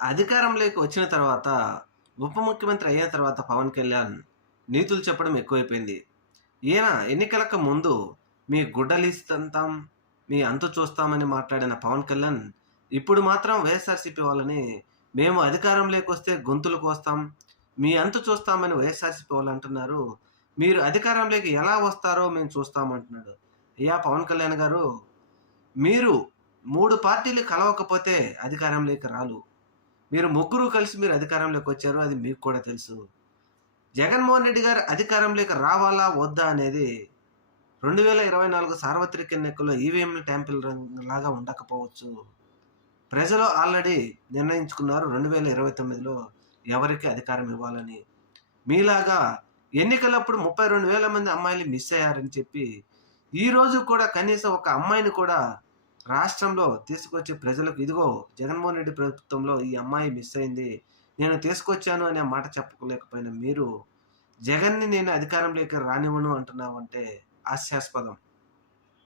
అధికారంలోకి వచ్చిన తర్వాత, ఉప ముఖ్యమంత్రి అయిన తర్వాత పవన్ కళ్యాణ్ నీతులు చెప్పడం ఎక్కువైపోయింది. ఈయన ఎన్నికలకు ముందు మీ గుడ్డలిస్తంతాం, మీ అంతు చూస్తామని మాట్లాడిన పవన్ కళ్యాణ్, ఇప్పుడు మాత్రం వైఎస్ఆర్‌సీపీ వాళ్ళని మేము అధికారంలోకొస్తే గొంతులు కోస్తాం, మీ అంతు చూస్తామని వైఎస్ఆర్‌సీపీ వాళ్ళు అంటున్నారు. మీరు అధికారంలోకి ఎలా వస్తారో మేము చూస్తామంటున్నాడు. అయ్యా పవన్ కళ్యాణ్ గారు, మీరు 3 పార్టీలు కలవకపోతే అధికారంలోకి రాలు. మీరు ముగ్గురు కలిసి మీరు అధికారంలోకొచ్చారు. అది మీకు కూడా తెలుసు. జగన్మోహన్ రెడ్డి గారు అధికారంలోకి రావాలా? వద్దా? అనేది 2024 సార్వత్రిక ఎన్నికల్లో ఈవీఎంల ట్యాంపరింగ్ లాగా ఉండకపోవచ్చు. ప్రజలు ఆల్రెడీ నిర్ణయించుకున్నారు 2029లో ఎవరికి అధికారం ఇవ్వాలని. మీలాగా ఎన్నికలప్పుడు 32,000 మంది అమ్మాయిలు మిస్ అయ్యారని చెప్పి, ఈరోజు కూడా కనీసం ఒక అమ్మాయిని కూడా రాష్ట్రంలో తీసుకొచ్చి ప్రజలకు ఇదిగో జగన్మోహన్ రెడ్డి ప్రభుత్వంలో ఈ అమ్మాయి మిస్ అయింది. నేను తీసుకొచ్చాను అనే మాట చెప్పుకోలేకపోయిన మీరు, జగన్‌ని నేను అధికారంలోకి రానివ్వను అంటున్నావంటే హాస్యాస్పదం.